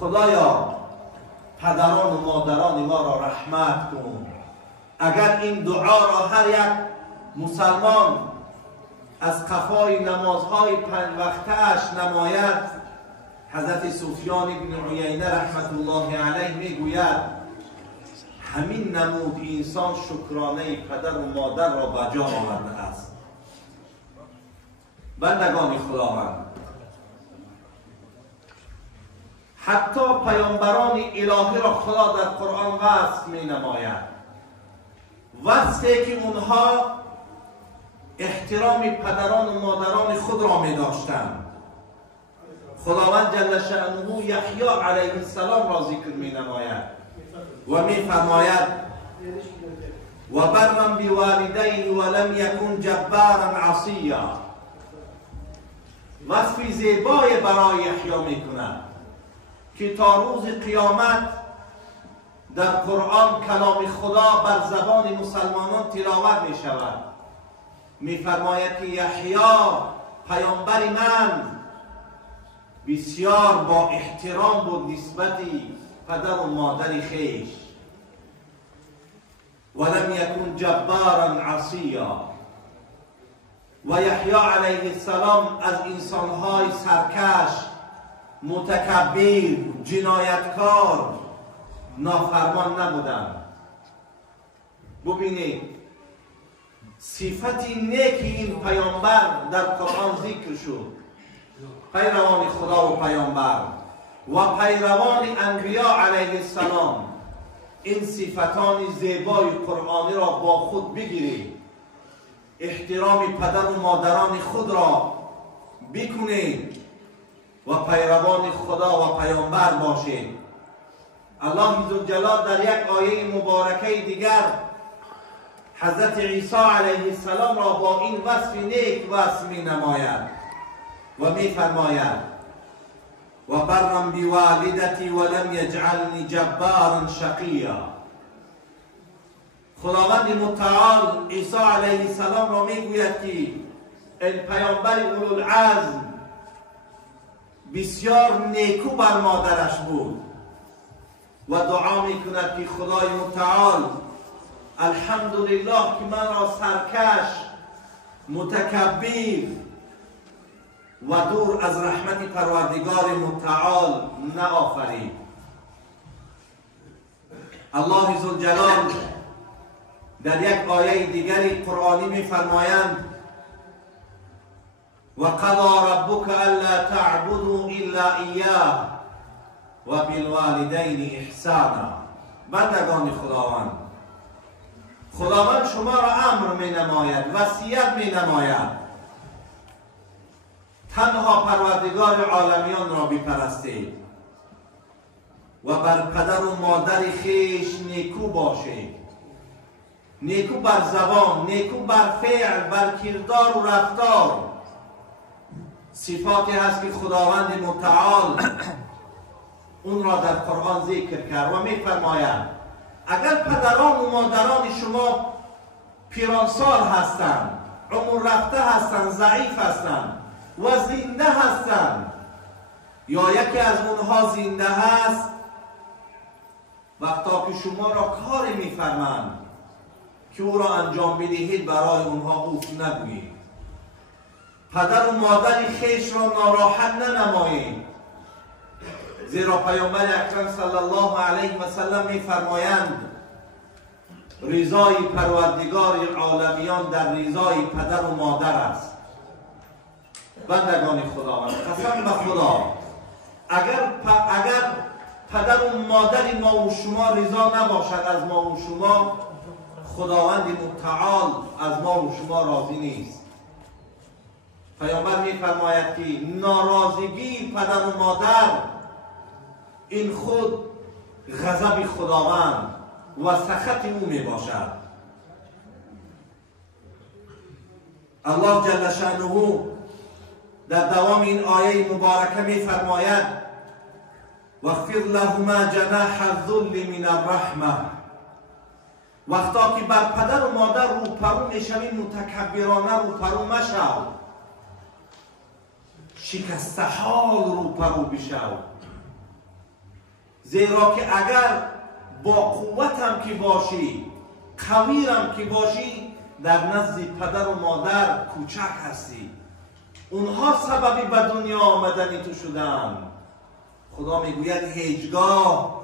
خدایا پدران و مادران ما را رحمت کن. اگر این دعا را هر یک مسلمان از قفای نمازهای 5 وقته‌اش نماید، حضرت سفیان بن عیینه رحمت الله علیه میگوید همین نمود انسان شکرانه پدر و مادر را به جا آورده است. بندگان خداوند، حتی پیامبران الهی را خدا در قرآن وصف می نماید، وصفی که اونها احترام پدران و مادران خود را می داشتند. خداوند جل شأنه یحیی علیه السلام را ذکر می نماید و می فرماید و برا بوالدیه ولم یکن جبارا عصیا. وصف زیبای برای یحیی می کند که تا روز قیامت در قرآن کلام خدا بر زبان مسلمانان تلاوت می شود. می فرماید که یحیی پیامبر من بسیار با احترام بود نسبت پدر و مادر خویش. ولم یکن جبارا عصیا. و یحیی علیه السلام از انسانهای سرکش، متکبر، جنایتکار، نافرمان نبودند. ببینید صفت نیک این پیامبر در قرآن ذکر شد. پیروان خدا و پیامبر و پیروان انبیا علیه السلام این صفتان زیبای قرآنی را با خود بگیرید، احترام پدر و مادران خود را بکنید و پیروان خدا و پیامبر باشید. الله عزوجل در یک آیه مبارکه دیگر حضرت عیسی علیه السلام را با این وصف نیک وصف می نماید و می فرماید و برا بوالدتی ولم یجعلنی جبارا شقیا. خداوند متعال عیسی علیه السلام را می گوید که این پیامبر اولوالعزم بسیار نیکو بر مادرش بود و دعا می کند که خدای متعال الحمدلله که من را سرکش، متکبر و دور از رحمت پروردگار متعال نآفرید. الله ذوالجلال در یک آیه دیگری قرآنی می فرمایند و قضى ربک الا تعبدوا الا ایاه و بالوالدین احسانا. بندگان خداوند شما را امر می نماید، وصیت می نماید تنها پروردگار عالمیان را بپرستید و بر پدر و مادر خویش نیکو باشید. نیکو بر زبان، نیکو بر فعل، بر کردار و رفتار. صفاتی هست که خداوند متعال اون را در قرآن ذکر کرد و می فرماید اگر پدران و مادران شما پیرانسال هستند، عمر رفته هستند، ضعیف هستند و زنده هستند، یا یکی از اونها زنده هست، وقتا که شما را کاری میفرمند که او را انجام بدهید برای اونها اوف نگویید. پدر و مادر خویش را ناراحت ننمایید، زیرا پیامبر اکرم صلی الله علیه و سلم میفرمایند رضای پروردگار عالمیان در رضای پدر و مادر است. بندگان خداوند، قسم به خدا اگر پدر و مادر ما و شما رضا نباشد از ما و شما، خداوند متعال از ما و شما راضی نیست. پیامبر میفرماید که ناراضگی پدر و مادر این خود غضب خداوند و سخط او می باشد. الله جل شأنه در دوام این آیه مبارکه می فرماید واغفر لهما جناح الذل من الرحمه. وقتا که بر پدر و مادر روپرو می شوی متکبرانه روپرو مشو، شکسته حال روپرو بشو. زیرا که اگر با قوتم که باشی، قویرم که باشی، در نزد پدر و مادر کوچک هستی. اونها سببی به دنیا آمدنی تو شدن. خدا میگوید هیچگاه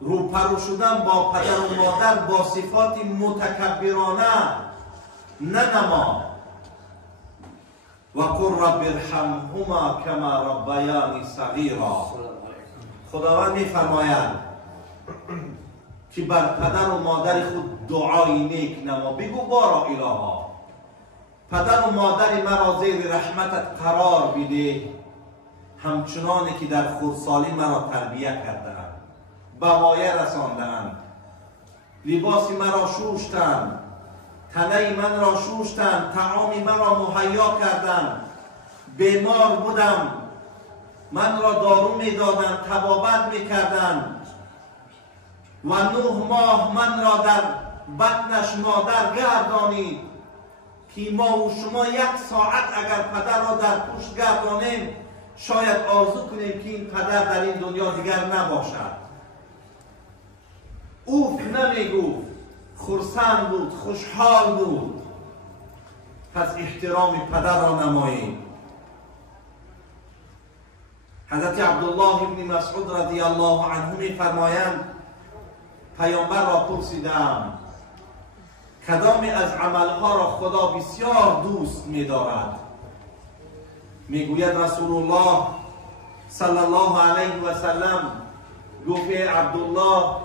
روپرو شدن با پدر و مادر با صفات متکبرانه ننما. و قل رب ارحمهما کما ربیانی صغیرا. خداوند میفرماید که بر پدر و مادر خود دعای نیک نما. بگو بارا الها پدر و مادر مرا زیر رحمتت قرار بده، همچنانی که در خردسالی مرا تربیت کردند، بوایه رساندند، لباس مرا شوشتند، تنه من را شوشتند، طعام مرا مهیا کردند، بیمار بودم من را دارو میدادند، طبابت میکردند و 9 ماه من را در بطنش مادر گردانید که ما و شما 1 ساعت اگر پدر را در پشت گردانیم شاید آرزو کنیم که این پدر در این دنیا دیگر نباشد. اوف نمیگفت، خرسند بود، خوشحال بود. پس احترام پدر را نمایید. حضرت عبدالله ابن مسعود رضی الله عنه می‌فرمایند پیامبر را پرسیدم کدام از عملها را خدا بسیار دوست می‌دارد؟ میگوید رسول الله صلی الله علیه و سلم گفت عبدالله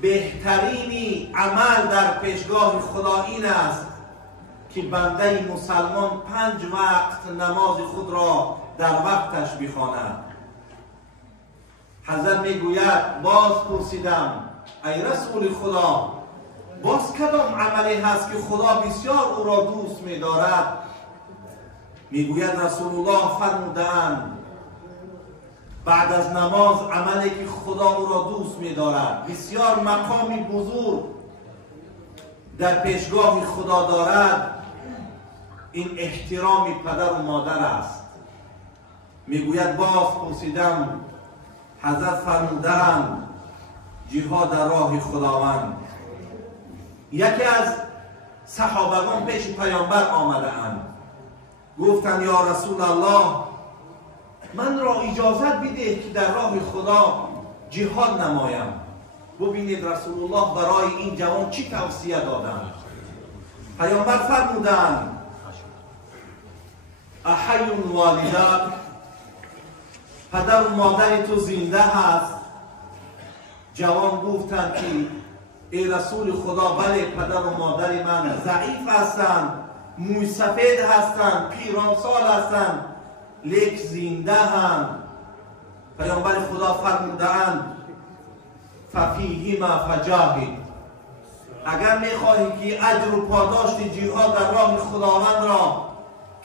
بهترینی عمل در پیشگاه خدا این است که بنده مسلمان 5 وقت نماز خود را در وقتش بخواند. حضرت میگوید باز پرسیدم ای رسول خدا باز کدام عملی هست که خدا بسیار او را دوست می‌دارد؟ میگوید رسول الله فرمودند بعد از نماز عملی که خدا او را دوست می‌دارد، بسیار مقامی بزرگ در پیشگاه خدا دارد، این احترام پدر و مادر است. میگوید باز پرسیدم حضرت فرمودند جهاد در راه خداوند. یکی از صحابگان پیش پیامبر آمدند، گفتند یا رسول الله من را اجازت بده که در راه خدا جهاد نمایم. ببینید رسول الله برای این جوان چی توصیه دادند. پیامبر فرمودند احی والدک، پدر و مادر تو زنده هست؟ جوان گفتند که ای رسول خدا بله پدر و مادر من ضعیف هستند، موی سفید هستند، پیرانسال هستند، لیک زنده هستند. پیامبر خدا فرمودند ففیهما فجاهد، اگر میخواهی که اجر و پاداشت جهاد در راه خداوند را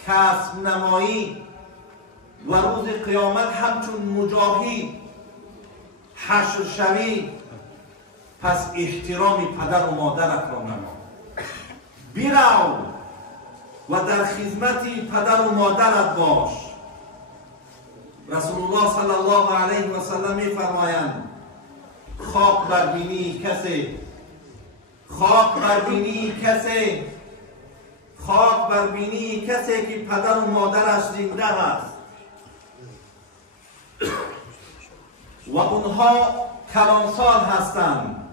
کسب نمایی و روز قیامت همچون مجاهد حشر شوی، پس احترام پدر و مادرت را نما. برو و در خدمت پدر و مادرت باش. رسول الله صلی الله علیه و سلم می‌فرمایند خاک بر بینی کسی، خاک بر بینی کسی، خاک بر بینی کسی که پدر و مادرش زنده است و اونها کلانسال هستند،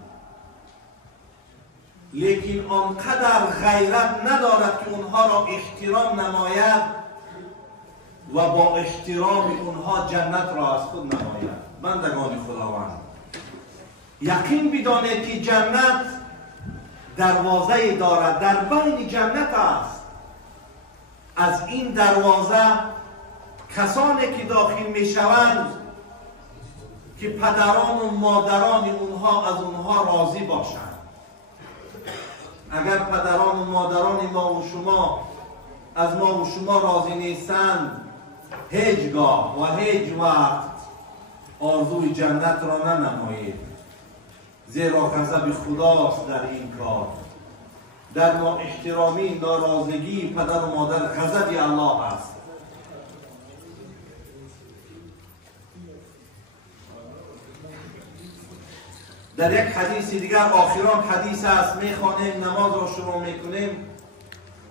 لیکن آنقدر غیرت ندارد که اونها را احترام نماید و با احترام اونها جنت را از خود نماید. بندگان خداوند یقین بدانید که جنت دروازه دارد، در بین جنت است. از این دروازه کسانی که داخل می شوند که پدران و مادران اونها از اونها راضی باشند. اگر پدران و مادران ما و شما از ما و شما راضی نیستند، هیچگاه و هیچ وقت آرزوی جنت را ننمایید، زیرا غضب خداست در این کار. در ما احترامی ناراضگی پدر و مادر غضب الله است. در یک حدیث دیگر آخران حدیث است، میخوانیم نماز را شروع میکنیم.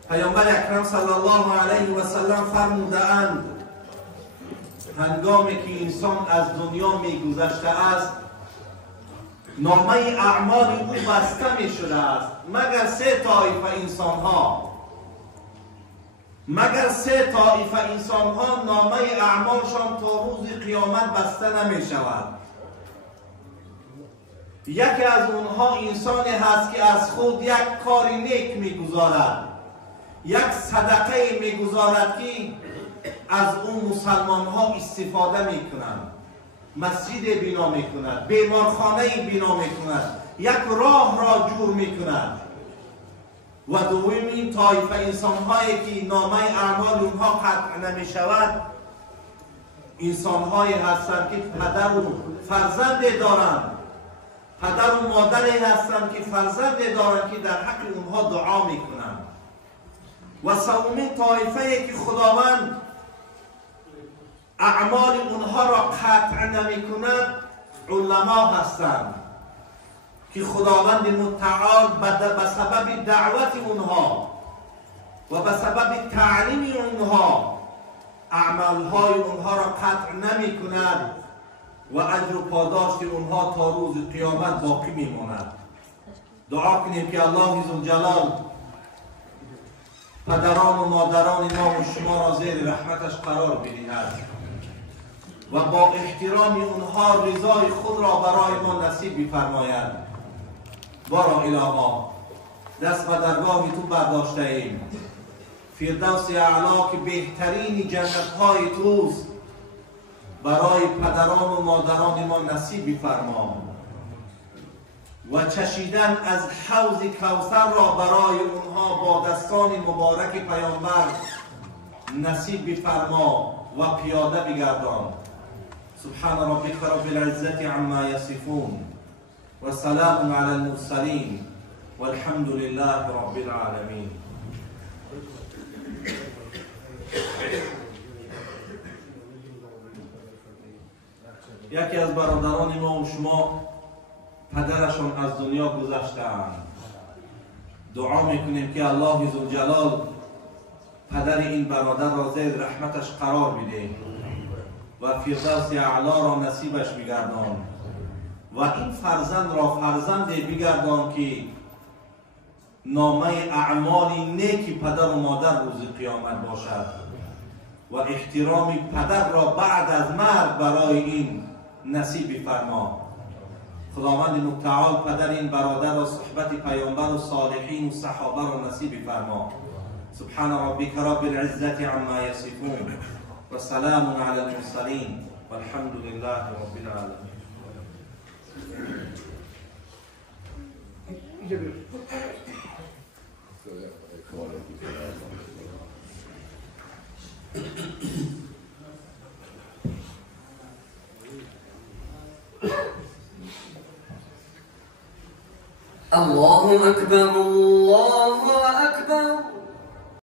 پیامبر اکرم صلی الله علیه و سلم فرموده اند هنگامی که انسان از دنیا میگذشته است نامه اعمال او بسته می شده است مگر سه طایفه انسان ها نامه اعمالشان تا روز قیامت بسته نمی شود. یکی از اونها انسانی هست که از خود یک کار نیک میگذارد، یک صدقه میگذارد که از اون مسلمان ها استفاده میکنند، مسجد بنا میکند، بیمارخانه بنا میکند، یک راه را جور میکند. و دومین طایفه انسان هایی که نامه اعمال اونها قطع نمی شود انسان هایی هستند که پدر و فرزند دارند، پدر و مادری هستند که فرزند دارند که در حق اونها دعا میکنند. و سومین طایفه که خداوند اعمال اونها را قطع نمی کند علما هستند که خداوند متعال به سبب دعوت اونها و به سبب تعلیم اونها اعمالهای اونها را قطع نمی کند و اجر و پاداش اونها تا روز قیامت باقی میماند. دعا کنیم که الله ذوالجلال پدران و مادران ما و شما را زیر رحمتش قرار بدهد و با احترام اونها رضای خود را برای ما نصیب بفرماید. بارا الهی دست به درگاه تو برداشته ایم، فردوس اعلی که بهترین جنت های توست برای پدران و مادران ما نصیب بفرما و چشیدن از حوض کوثر را برای اونها با دستان مبارک پیامبر نصیب بفرما و پیاده بگردان. سبحان ربک رب العزت عما یصفون و سلام علی المرسلین والحمد لله رب العالمین. یکی از برادران ما و شما پدرشان از دنیا گذشتند. دعا میکنیم که الله ذوالجلال پدر این برادر را زیر رحمتش قرار بده و فردوس اعلی را نصیبش بگردان و این فرزند را فرزندی بگردان که نامه اعمال نیکی پدر و مادر روز قیامت باشد و احترام پدر را بعد از مرگ برای این نصیب فرما. خداوند متعال پدر این برادر و صحبت پیامبر و صالحین و صحابه را نصیب فرما. سبحان ربک رب العزت عما یصفون و سلام علی المرسلین والحمد لله رب العالمین. الله أكبر الله